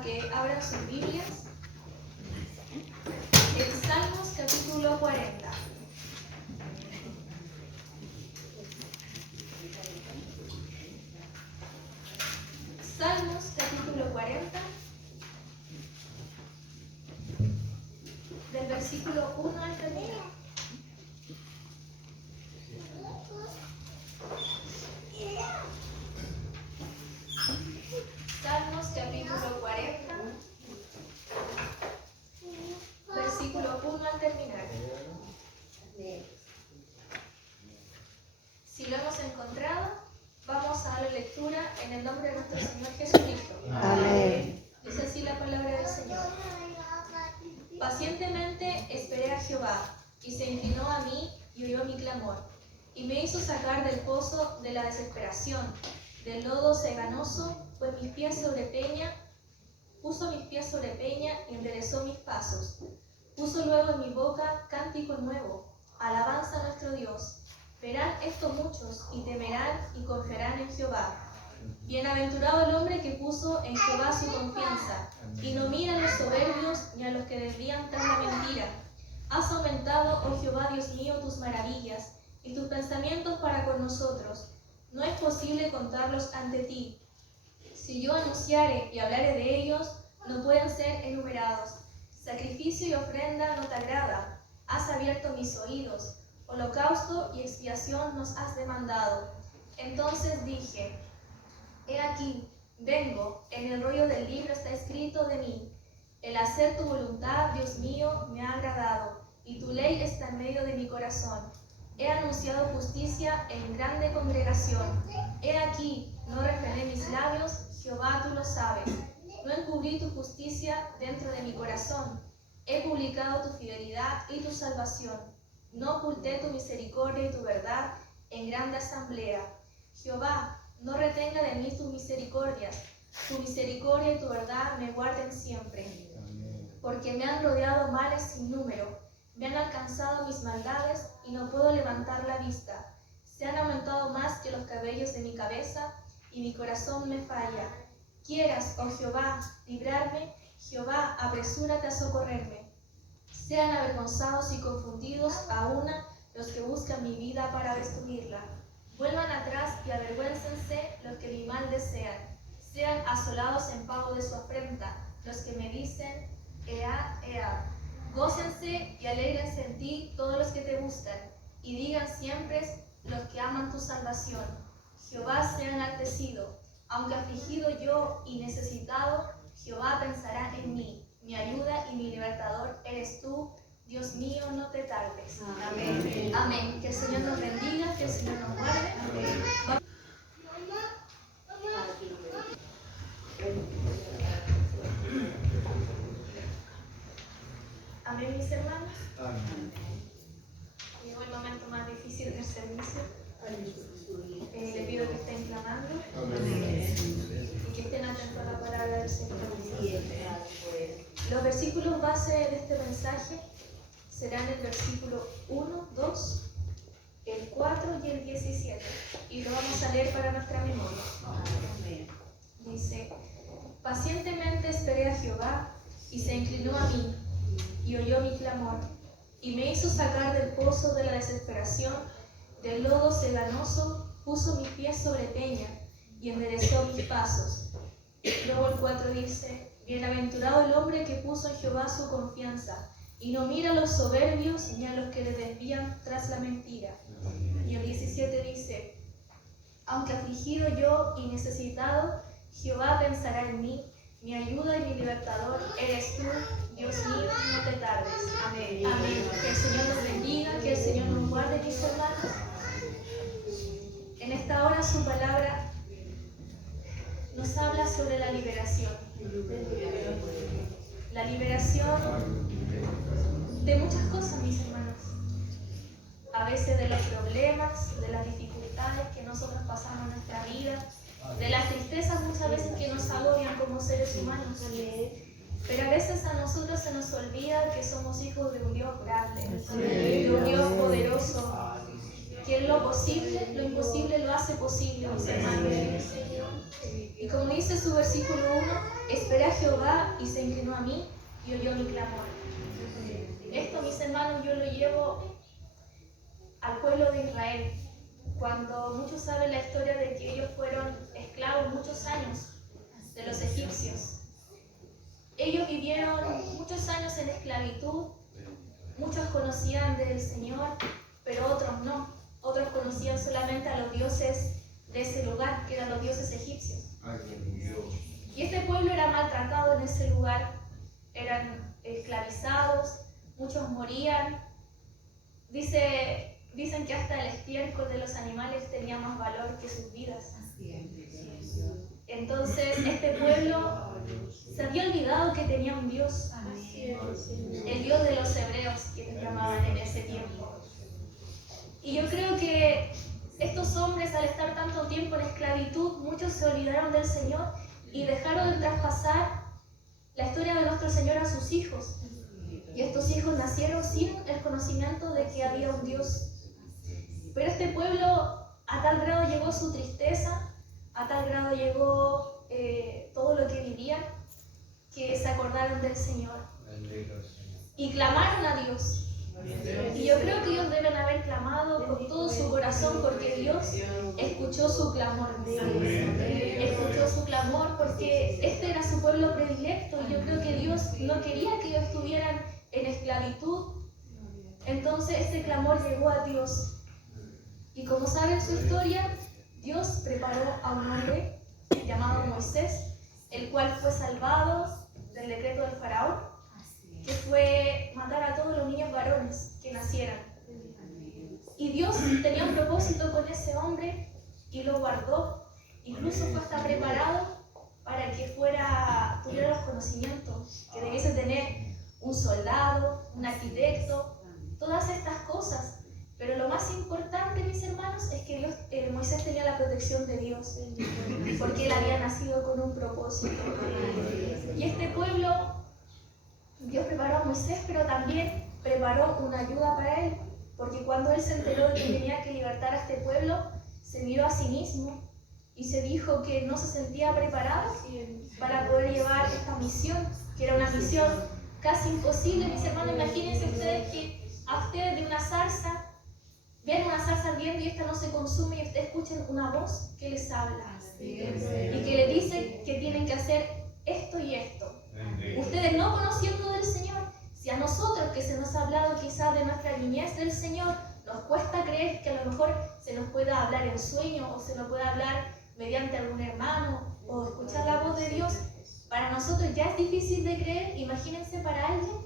a que abran sus Biblias en Salmos capítulo 40. Salmos capítulo 40, del versículo 1 al 3. Salmos capítulo 40, versículo 1 al terminar. Si lo hemos encontrado, vamos a darle lectura en el nombre de nuestro Señor Jesucristo. Amén. Dice así la palabra del Señor. Pacientemente esperé a Jehová, y se inclinó a mí y oyó mi clamor, y me hizo sacar del pozo de la desesperación, del lodo ceganoso, pues mis pies sobre peña, puso mis pies sobre peña y enderezó mis pasos. Puso luego en mi boca cántico nuevo, alabanza a nuestro Dios. Verán esto muchos, y temerán y confiarán en Jehová. Bienaventurado el hombre que puso en Jehová su confianza, y no mira a los soberbios ni a los que desvían tras la mentira. Has aumentado, oh Jehová Dios mío, tus maravillas, y tus pensamientos para con nosotros. No es posible contarlos ante ti. Si yo anunciare y hablare de ellos, no pueden ser enumerados. Sacrificio y ofrenda no te agrada. Has abierto mis oídos. Holocausto y expiación nos has demandado. Entonces dije, he aquí, vengo, en el rollo del libro está escrito de mí. El hacer tu voluntad, Dios mío, me ha agradado, y tu ley está en medio de mi corazón. He anunciado justicia en grande congregación. He aquí, no refrené mis labios, Jehová tú lo sabes. No encubrí tu justicia dentro de mi corazón. He publicado tu fidelidad y tu salvación. No oculté tu misericordia y tu verdad en grande asamblea. Jehová, no retenga de mí tus misericordias. Tu misericordia y tu verdad me guarden siempre. Porque me han rodeado males sin número. Me han alcanzado mis maldades y no puedo levantar la vista. Se han aumentado más que los cabellos de mi cabeza y mi corazón me falla. Quieras, oh Jehová, librarme, Jehová, apresúrate a socorrerme. Sean avergonzados y confundidos a una los que buscan mi vida para destruirla. Vuelvan atrás y avergüéncense los que mi mal desean. Sean asolados en pago de su afrenta los que me dicen, ea, ea. Gócense y alégrense en ti todos los que te buscan, y digan siempre los que aman tu salvación. Jehová sea enaltecido. Aunque afligido yo y necesitado, Jehová pensará en mí. Mi ayuda y mi libertador eres tú. Dios mío, no te tardes. Amén. Amén. Que el Señor nos bendiga, que el Señor nos guarde. Amén. Amén, mis hermanos. Amén. Llegó el momento más difícil del servicio. Le pido que estén clamando y que estén atentos a la palabra del Señor. Los versículos base de este mensaje serán el versículo 1, 2, el 4 y el 17. Y lo vamos a leer para nuestra memoria. Dice, pacientemente esperé a Jehová y se inclinó a mí y oyó mi clamor y me hizo sacar del pozo de la desesperación, del lodo ceganoso, puso mis pies sobre peña y enderezó mis pasos. Luego el 4 dice, bienaventurado el hombre que puso en Jehová su confianza y no mira a los soberbios ni a los que le desvían tras la mentira. Y el 17 dice, aunque afligido yo y necesitado, Jehová pensará en mí, mi ayuda y mi libertador eres tú, Dios mío, no te tardes. Amén. Amén. Que el Señor nos bendiga, que el Señor nos guarde, mis hermanos. En esta hora su palabra nos habla sobre la liberación. La liberación de muchas cosas, mis hermanos. A veces de los problemas, de las dificultades que nosotros pasamos en nuestra vida, de las tristezas muchas veces que nos agobian como seres humanos. Pero a veces a nosotros se nos olvida que somos hijos de un Dios grande, de un Dios poderoso, que en lo posible, lo imposible lo hace posible, mis hermanos. Y como dice su versículo 1, esperé a Jehová y se inclinó a mí y oyó mi clamor. Esto, mis hermanos, yo lo llevo al pueblo de Israel. Cuando muchos saben la historia de que ellos fueron esclavos muchos años de los egipcios. Ellos vivieron muchos años en esclavitud. Muchos conocían del Señor, pero otros no. Otros conocían solamente a los dioses de ese lugar, que eran los dioses egipcios. Y este pueblo era maltratado en ese lugar. Eran esclavizados, muchos morían. Dicen que hasta el estiércol de los animales tenía más valor que sus vidas. Entonces este pueblo se había olvidado que tenía un Dios, el Dios de los hebreos, que les llamaban en ese tiempo. Y yo creo que estos hombres, al estar tanto tiempo en esclavitud, muchos se olvidaron del Señor y dejaron de traspasar la historia de nuestro Señor a sus hijos. Y estos hijos nacieron sin el conocimiento de que había un Dios. Pero este pueblo a tal grado llegó su tristeza, a tal grado llegó todo lo que vivían, que se acordaron del Señor y clamaron a Dios. Y yo creo que ellos deben haber clamado con todo su corazón, porque Dios escuchó su clamor. Escuchó su clamor porque este era su pueblo predilecto, y yo creo que Dios no quería que ellos estuvieran en esclavitud. Entonces este clamor llegó a Dios. Y como saben su historia, Dios preparó a un hombre llamado Moisés, el cual fue salvado del decreto del faraón, que fue matar a todos los niños varones que nacieran. Y Dios tenía un propósito con ese hombre y lo guardó. Incluso fue hasta preparado para que tuviera los conocimientos que debiese tener un soldado, un arquitecto, todas estas cosas. Pero lo más importante, mis hermanos, es que Moisés tenía la protección de Dios, porque él había nacido con un propósito. Y este pueblo, Dios preparó a Moisés, pero también preparó una ayuda para él, porque cuando él se enteró de que tenía que libertar a este pueblo, se miró a sí mismo y se dijo que no se sentía preparado para poder llevar esta misión, que era una misión casi imposible. Mis hermanos, imagínense ustedes que a ustedes de una zarza, ven una zarza ardiendo y esta no se consume, y ustedes escuchen una voz que les habla y que les dice que tienen que hacer esto y esto. Ustedes no conociendo del Señor, si a nosotros que se nos ha hablado quizás de nuestra niñez del Señor, nos cuesta creer que a lo mejor se nos pueda hablar en sueño, o se nos pueda hablar mediante algún hermano, o escuchar la voz de Dios, para nosotros ya es difícil de creer. Imagínense para alguien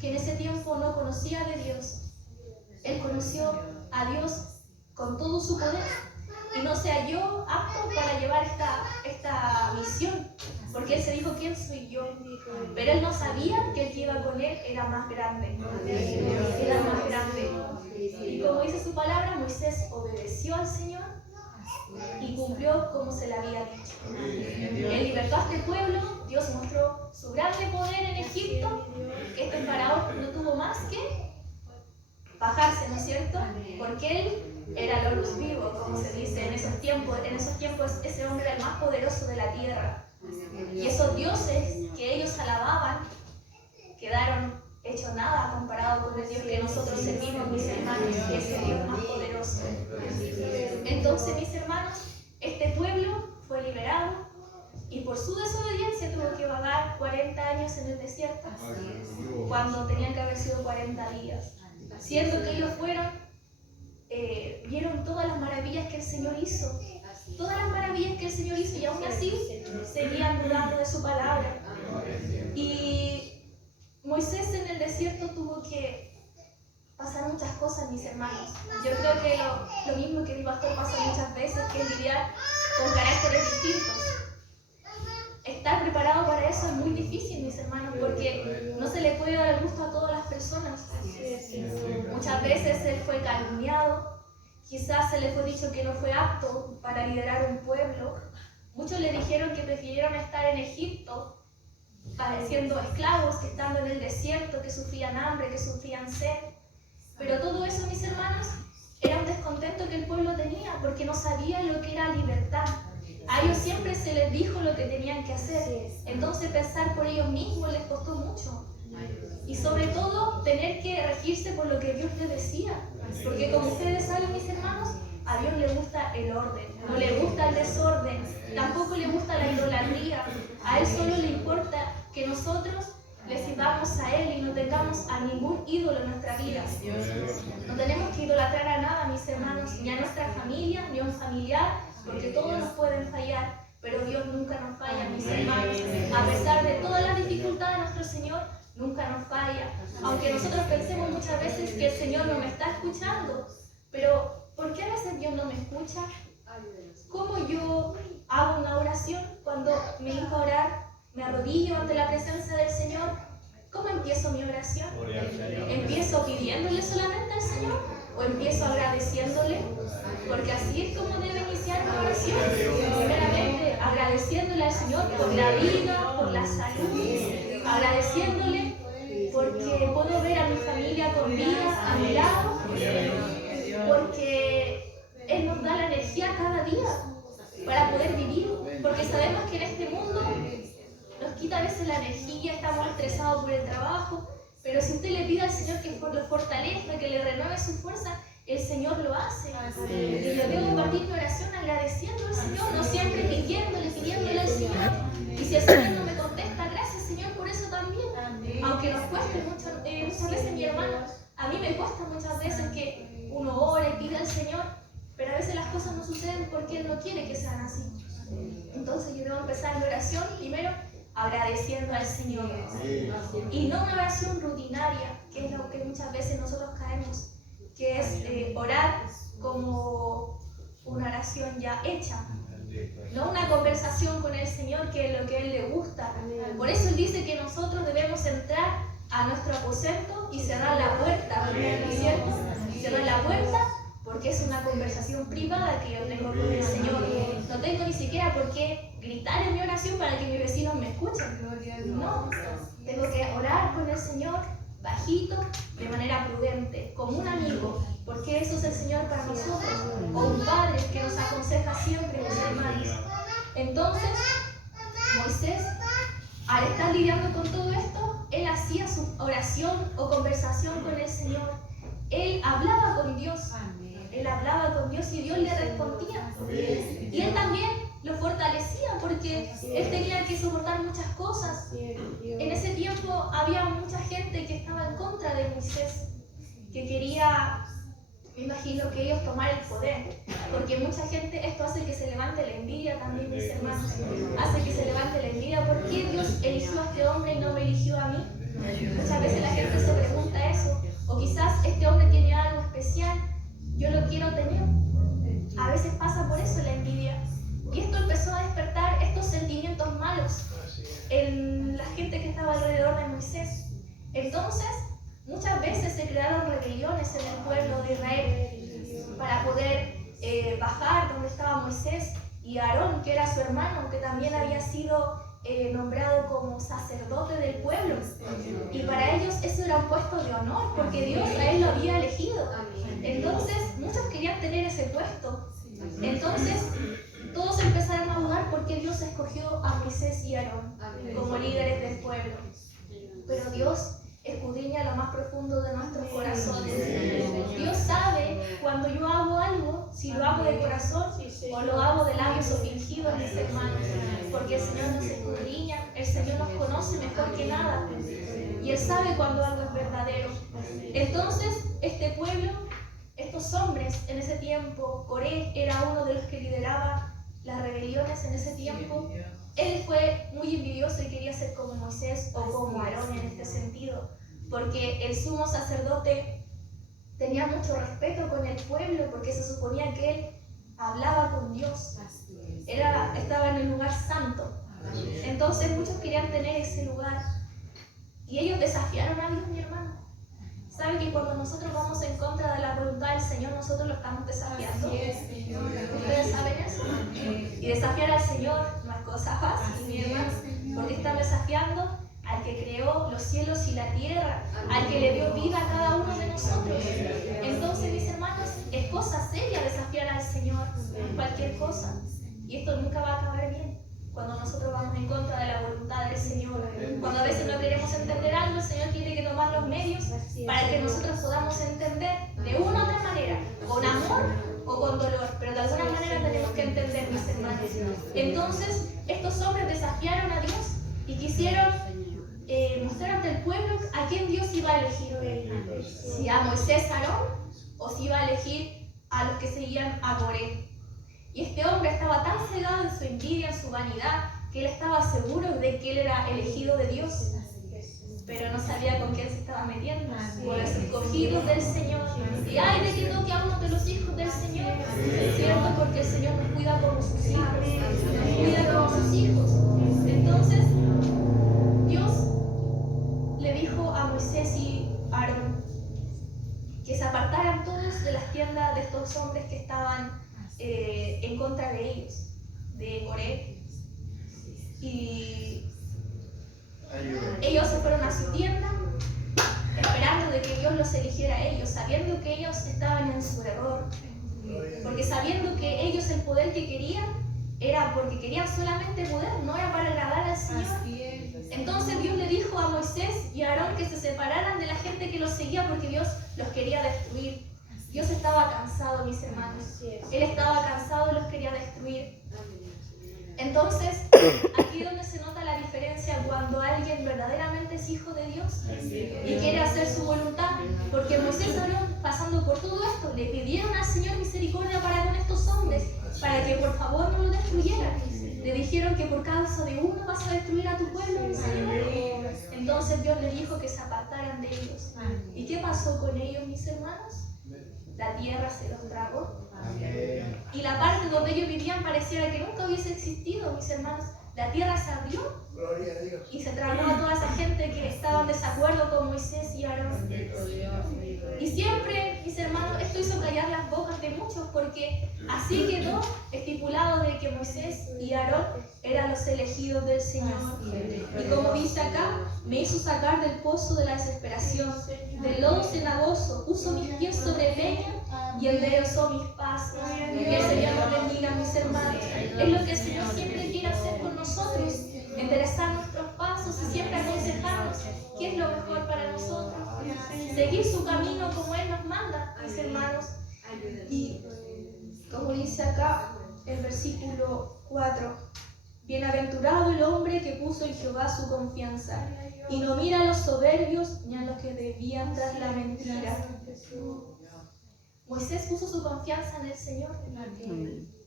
que en ese tiempo no conocía de Dios. Él conoció a Dios con todo su poder y no se halló apto para llevar esta misión, porque él se dijo: ¿quién soy yo? Pero él no sabía que el que iba con él era más grande. Era más grande. Y como dice su palabra, Moisés obedeció al Señor y cumplió como se le había dicho. Él libertó a este pueblo. Dios mostró su grande poder en Egipto, que este faraón no tuvo más que bajarse, ¿no es cierto? Porque él era el Horus vivo, como se dice en esos tiempos. En esos tiempos ese hombre era el más poderoso de la tierra. Y esos dioses que ellos alababan quedaron hechos nada comparado con el Dios que nosotros servimos, mis hermanos, que es el Dios más poderoso. Entonces, mis hermanos, este pueblo fue liberado y por su desobediencia tuvo que vagar 40 años en el desierto, cuando tenían que haber sido 40 días. Siendo que ellos vieron todas las maravillas que el Señor hizo, y aún así seguían dudando de su palabra. Y Moisés en el desierto tuvo que pasar muchas cosas, mis hermanos. Yo creo que lo mismo que mi pastor pasa muchas veces, que es lidiar con caracteres distintos. Estar preparado para eso es muy difícil, mis hermanos, porque no se le puede dar el gusto a todas las personas. Muchas veces él fue calumniado, quizás se le fue dicho que no fue apto para liderar un pueblo. Muchos le dijeron que prefirieron estar en Egipto, padeciendo esclavos, que estando en el desierto, que sufrían hambre, que sufrían sed. Pero todo eso, mis hermanos, era un descontento que el pueblo tenía porque no sabía lo que era libertad. A ellos siempre se les dijo lo que tenían que hacer, entonces pensar por ellos mismos les costó mucho. Y sobre todo tener que regirse por lo que Dios les decía, porque como ustedes saben, mis hermanos, a Dios le gusta el orden, no le gusta el desorden, tampoco le gusta la idolatría. A Él solo le importa que nosotros le sirvamos a Él y no tengamos a ningún ídolo en nuestra vida. No tenemos que idolatrar a nada, mis hermanos, ni a nuestra familia, ni a un familiar, porque todos nos pueden fallar, pero Dios nunca nos falla, mis hermanos. A pesar de todas las dificultades, nuestro Señor nunca nos falla. Aunque nosotros pensemos muchas veces que el Señor no me está escuchando, pero ¿por qué a veces Dios no me escucha? ¿Cómo yo hago una oración cuando me hinco a orar, me arrodillo ante la presencia del Señor? ¿Cómo empiezo mi oración? ¿Empiezo pidiéndole solamente al Señor o empiezo agradeciéndole? Porque así es como debe iniciar mi oración. Primeramente, agradeciéndole al Señor por la vida, por la salud, agradeciéndole porque puedo ver a mi familia con vida a mi lado, porque Él nos da la energía cada día para poder vivir, porque sabemos que en este mundo nos quita a veces la energía, estamos estresados por el trabajo, pero si usted le pide al Señor que lo fortalezca, que le renueve su fuerza, el Señor lo hace. Y yo debo partir mi oración agradeciendo al Señor, no siempre pidiéndole al Señor. Y si el Señor no me contesta, gracias Señor por eso también. Aunque nos cueste muchas veces, mi hermano, a mí me cuesta muchas veces que uno ora y pide al Señor, pero a veces las cosas no suceden porque Él no quiere que sean así. Entonces yo debo empezar mi oración primero agradeciendo al Señor. Y no una oración rutinaria, que es lo que muchas veces nosotros caemos, que es orar como una oración ya hecha, no una conversación con el Señor, que es lo que a Él le gusta. Por eso Él dice que nosotros debemos entrar a nuestro aposento y cerrar la puerta, ¿no es cierto? Cerrar la puerta porque es una conversación privada que yo tengo con el Señor. No tengo ni siquiera por qué gritar en mi oración para que mis vecinos me escuchen. No, tengo que orar con el Señor bajito, de manera prudente, como un amigo, porque eso es el Señor para nosotros, o un padre que nos aconseja siempre, mis hermanos. Entonces, Moisés, al estar lidiando con todo esto, él hacía su oración o conversación con el Señor. Él hablaba con Dios. Él hablaba con Dios y Dios le respondía. Y él también lo fortalecía porque él tenía que soportar muchas cosas. En ese tiempo había mucha gente que estaba en contra de Moisés, que quería, me imagino, que ellos tomaran el poder, porque mucha gente, esto hace que se levante la envidia también, mis hermanos, hace que se levante la envidia. ¿Por qué Dios eligió a este hombre y no me eligió a mí? Muchas veces la gente se pregunta eso, o quizás este hombre tiene algo especial, yo lo quiero tener. A veces pasa por eso la envidia. Y esto empezó a despertar estos sentimientos malos en la gente que estaba alrededor de Moisés. Entonces, muchas veces se crearon rebeliones en el pueblo de Israel para poder bajar donde estaba Moisés y Aarón, que era su hermano, que también había sido nombrado como sacerdote del pueblo. Y para ellos eso era un puesto de honor, porque Dios a él lo había elegido. Entonces, muchos querían tener ese puesto. Entonces, todos empezaron a dudar porque Dios escogió a Moisés y Aarón como líderes del pueblo. Pero Dios escudriña lo más profundo de nuestros corazones. Dios sabe cuando yo hago algo, si lo hago de corazón o lo hago de labios o fingidos, mis hermanos. Porque el Señor nos escudriña, el Señor nos conoce mejor que nada. Y Él sabe cuando algo es verdadero. Entonces, este pueblo, estos hombres en ese tiempo, Coré era uno de los que lideraba las rebeliones en ese tiempo. Él fue muy envidioso y quería ser como Moisés o como Aarón en este sentido, porque el sumo sacerdote tenía mucho respeto con el pueblo, porque se suponía que él hablaba con Dios, estaba en el lugar santo. Entonces muchos querían tener ese lugar y ellos desafiaron a Dios, mi hermano. ¿Sabe que cuando nosotros vamos en contra de la voluntad del Señor, nosotros lo estamos desafiando? ¿Ustedes saben eso? Y desafiar al Señor no es cosa fácil, mi hermano, porque están desafiando al que creó los los cielos y la tierra, al que le dio vida a cada uno de nosotros. Entonces, mis hermanos, es cosa seria desafiar al Señor en cualquier cosa. Y esto nunca va a acabar bien. Cuando nosotros vamos en contra de la voluntad del Señor, cuando a veces no queremos entender algo, el Señor tiene que tomar los medios para que nosotros podamos entender de una u otra manera, con amor o con dolor, pero de alguna manera tenemos que entender, mis hermanos. Entonces, estos hombres desafiaron a Dios y quisieron mostrar ante el pueblo a quién Dios iba a elegir hoy. Si a Moisés, Aarón, o si iba a elegir a los que seguían a Coré. Y este hombre estaba tan cegado en su envidia, en su vanidad, que él estaba seguro de que él era elegido de Dios, pero no sabía con quién se estaba metiendo, con los escogidos del Señor. Y ay de que toque a uno de los hijos del Señor, es cierto, porque el Señor nos cuida como sus hijos, nos cuida como sus hijos. Entonces, Dios le dijo a Moisés y a Aarón que se apartaran todos de las tiendas de estos hombres que estaban en contra de ellos, de Coré. Y ellos se fueron a su tienda esperando de que Dios los eligiera a ellos, sabiendo que ellos estaban en su error, porque sabiendo que ellos el poder que querían era porque querían solamente poder, no era para agradar al Señor. Entonces Dios le dijo a Moisés y a Aarón que se separaran de la gente que los seguía porque Dios los quería destruir. Dios estaba cansado, mis hermanos. Él estaba cansado y los quería destruir. Entonces, aquí es donde se nota la diferencia cuando alguien verdaderamente es hijo de Dios y quiere hacer su voluntad. Porque Moisés y Aarón, pasando por todo esto, le pidieron al Señor misericordia para con estos hombres, para que por favor no los destruyeran. Le dijeron que por causa de uno vas a destruir a tu pueblo, mi Señor. Entonces Dios les dijo que se apartaran de ellos. ¿Y qué pasó con ellos, mis hermanos? La tierra se los tragó. Y la parte donde ellos vivían pareciera que nunca hubiese existido, mis hermanos. La tierra se abrió y se tragó a toda esa gente que estaba en desacuerdo con Moisés y Aarón. Y siempre, mis hermanos, esto hizo callar las bocas de muchos, porque así quedó estipulado de que Moisés y Aarón eran los elegidos del Señor. Y como dice acá, me hizo sacar del pozo de la desesperación, del lodo cenagoso, puso mis pies sobre leña y enderezó mis pasos. Que el Señor nos bendiga, mis hermanos. Es lo que el Señor siempre quiere hacer con nosotros, enderezar nuestros pasos y siempre aconsejarnos qué es lo mejor para nosotros. Seguir su camino como Él nos manda, mis hermanos. Y como dice acá el versículo 4, bienaventurado el hombre que puso en Jehová su confianza y no mira a los soberbios ni a los que desvían tras la mentira. Moisés puso su confianza en el Señor,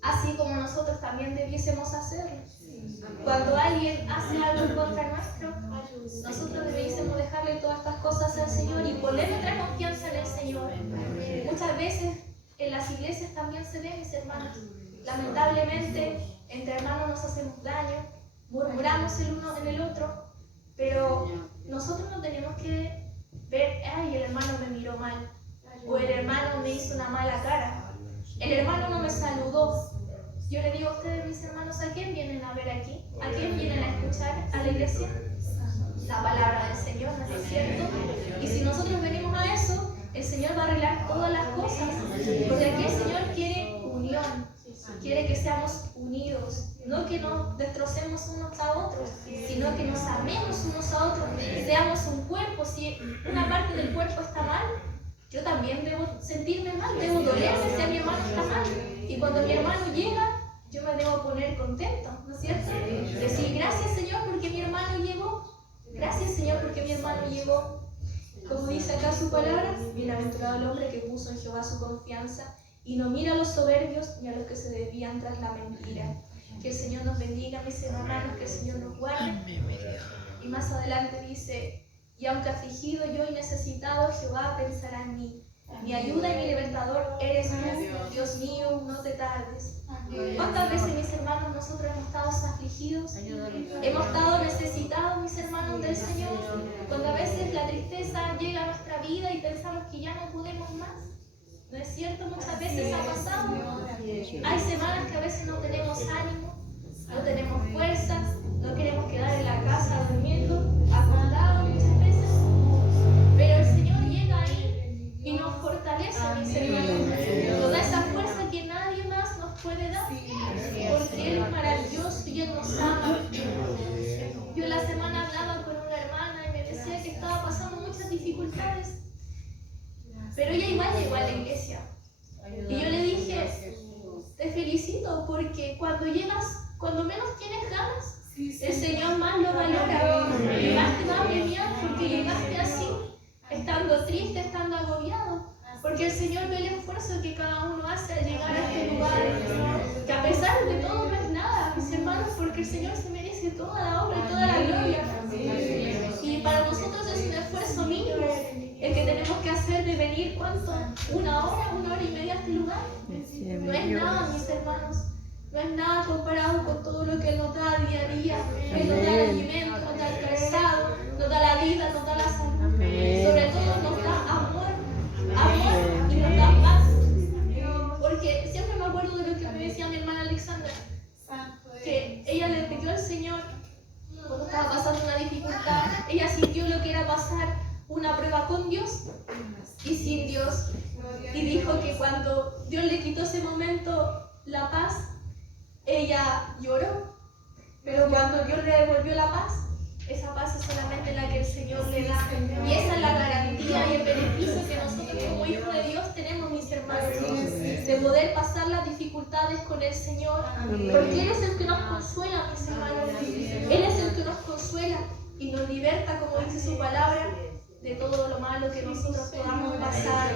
así como nosotros también debiésemos hacerlo. Cuando alguien hace algo en contra nuestro, nosotros debiésemos dejarle todas estas cosas al Señor y poner nuestra confianza en el Señor. Muchas veces en las iglesias también se ve, mis hermanos, lamentablemente entre hermanos nos hacemos daño, murmuramos el uno en el otro, pero nosotros no tenemos que ver, ay, el hermano me miró mal, o el hermano me hizo una mala cara, el hermano no me saludó. Yo le digo a ustedes, mis hermanos, ¿a quién vienen a ver aquí? ¿A quién vienen a escuchar a la iglesia? La palabra del Señor, ¿no es cierto? Y si nosotros venimos a eso, el Señor va a arreglar todas las cosas, porque aquí el Señor quiere unión, quiere que seamos unidos, no que nos destrocemos unos a otros, sino que nos amemos unos a otros, seamos un cuerpo. Si una parte del cuerpo está mal, yo también debo sentirme mal, debo dolerme si mi hermano está mal. Y cuando mi hermano llega, yo me debo poner contento, ¿no es cierto? Decir, gracias Señor porque mi hermano llegó, gracias Señor porque mi hermano llegó. Como dice acá su palabra, bienaventurado el hombre que puso en Jehová su confianza y no mira a los soberbios ni a los que se desvían tras la mentira. Que el Señor nos bendiga, mis hermanos, que el Señor nos guarde. Y más adelante dice, y aunque afligido yo y necesitado, Jehová pensará en mí. Mi ayuda y mi libertador eres tú, Dios mío, no te tardes. ¿Cuántas veces, mis hermanos, nosotros hemos estado afligidos? Hemos estado necesitados, mis hermanos, del Señor. Cuando a veces la tristeza llega a nuestra vida y pensamos que ya no podemos más. ¿No es cierto? Muchas veces ha pasado. Hay semanas que a veces no tenemos ánimo, no tenemos fuerzas, no queremos quedar en la casa durmiendo, acostados muchas veces. llegó a la iglesia. Y yo le dije, te felicito porque cuando menos tienes ganas, el Señor más lo valora. Y más te va a premiar porque llegaste así, estando triste, estando agobiado. Porque el Señor ve el esfuerzo que cada uno hace al llegar a este lugar. Que a pesar de todo no es nada, mis hermanos, porque el Señor se merece toda la obra y toda la gloria. Y para nosotros es un esfuerzo mínimo el que tenemos que hacer de venir, ¿cuánto? Una hora y media a este lugar. No es nada, mis hermanos. No es nada comparado con todo lo que Él nos da día a día. Él nos da el alimento, nos da el calzado, nos da la vida, nos da la salud. Sobre todo nos da amor y nos da paz. Porque siempre me acuerdo de lo que me decía mi hermana Alexandra, que ella le pidió al Señor cuando estaba pasando una dificultad. Ella sintió lo que era pasar una prueba con Dios y sin Dios. Y dijo que cuando Dios le quitó ese momento la paz, ella lloró, pero cuando Dios le devolvió la paz, esa paz es solamente la que el Señor le da. Y esa es la garantía y el beneficio que nosotros como hijos de Dios tenemos, mis hermanos, de poder pasar las dificultades con el Señor. Porque Él es el que nos consuela, mis hermanos. Él es el que nos consuela y nos liberta, como dice su palabra, de todo lo malo que nosotros podamos pasar.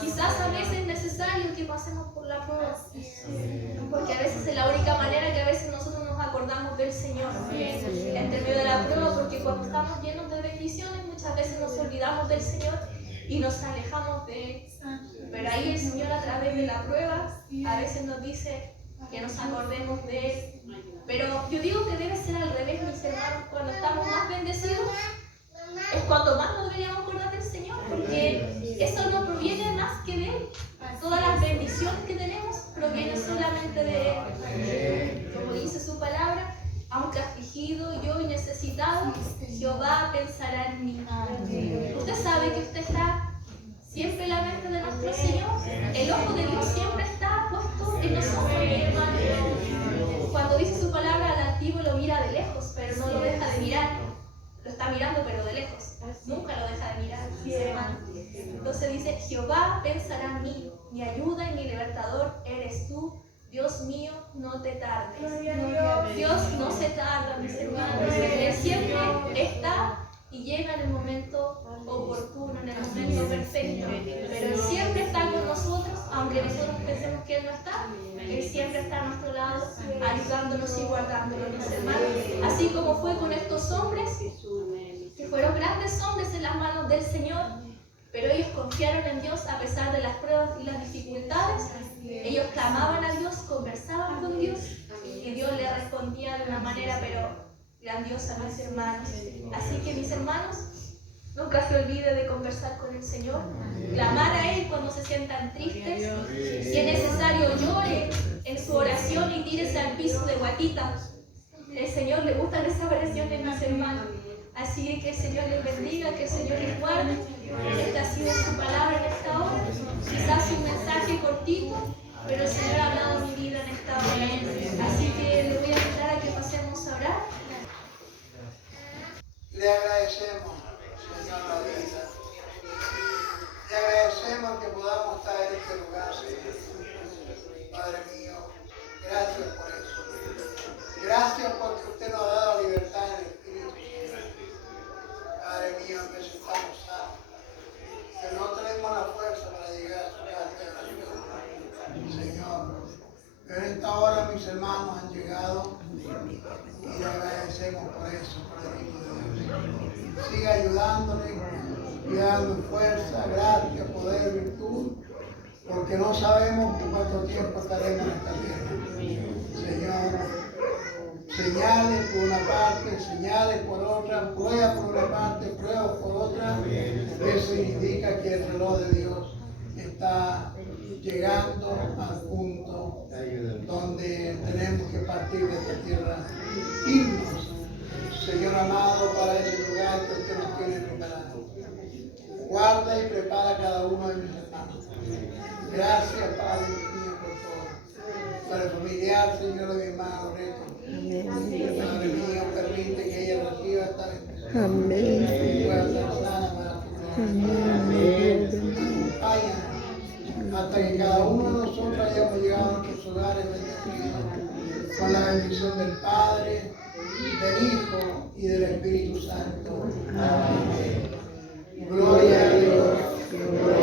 Quizás a veces es necesario que pasemos por la prueba, porque a veces es la única manera que a veces nosotros nos acordamos del Señor, entre medio de la prueba, porque cuando estamos llenos de bendiciones muchas veces nos olvidamos del Señor y nos alejamos de Él. Pero ahí el Señor, a través de la prueba, a veces nos dice que nos acordemos de Él. Pero yo digo que debe ser al revés, mis hermanos. Cuando estamos más bendecidos es cuando más nos deberíamos acordar del Señor, porque eso no proviene más que de Él. Todas las bendiciones que tenemos provienen solamente de Él. Como dice su palabra, aunque afligido yo y necesitado, Jehová pensará en mí. Usted sabe que usted está siempre en la mente de nuestro Señor. El ojo de Dios siempre está puesto en nosotros, mi hermano. Cuando dice su palabra, al altivo lo mira de lejos, pero no lo deja de mirar. Lo está mirando, pero de lejos. Nunca lo deja de mirar, mis hermanos. Entonces dice, Jehová pensará en mí, mi ayuda y mi libertador eres tú. Dios mío, no te tardes. Dios no se tarda, mis hermanos. Él siempre está y llega en el momento oportuno, en el momento perfecto. Pero Él siempre está con nosotros, aunque nosotros pensemos que Él no está. Él siempre está a nuestro lado, ayudándonos y guardándonos, mis hermanos. Así como fue con estos hombres, que fueron grandes hombres en las manos del Señor, pero ellos confiaron en Dios a pesar de las pruebas y las dificultades. Ellos clamaban a Dios, conversaban con Dios, y Dios les respondía de una manera pero grandiosa, mis hermanos. Así que, mis hermanos, nunca se olvide de conversar con el Señor, clamar a Él cuando se sientan tristes. Si es necesario, llore en su oración y tírese al piso de guatita. El Señor le gustan esas oraciones, mis hermanos. Así que el Señor les bendiga, que el Señor les guarde. Esta ha sido su palabra en esta hora. Quizás un mensaje cortito, pero el Señor ha hablado mi vida en esta hora. Así que le voy a invitar a que pasemos a orar. Le agradecemos, Señor, la vida. Le agradecemos que podamos estar en este lugar, Señor. Padre mío, gracias por eso. Gracias porque usted nos ha dado libertad en el Espíritu. Padre mío, necesitamos sanos. Que no tenemos la fuerza para llegar a su casa de oración. Señor, pero en esta hora mis hermanos han llegado y le agradecemos por eso, Padre mío. Siga ayudándole y dando fuerza, gracia, poder, virtud, porque no sabemos por cuánto tiempo estaremos en esta tierra. Señor, señales por una parte, señales por otra, pruebas por una parte, pruebas por otra. Eso indica que el reloj de Dios está llegando al punto donde tenemos que partir de esta tierra, irnos, Señor amado, para ese lugar que usted nos tiene preparado. Guarda y prepara cada uno de mis hermanos. Gracias, Padre mío, por todo. Para el familiar, Señor, de mi hermano Loreto. Padre mío, permite que ella reciba esta bendición. Amén. Y pueda ser sana para tu gloria. Amén. Acompáñanos. bendición del Padre, del Hijo y del Espíritu Santo. Amén. Gloria a Dios.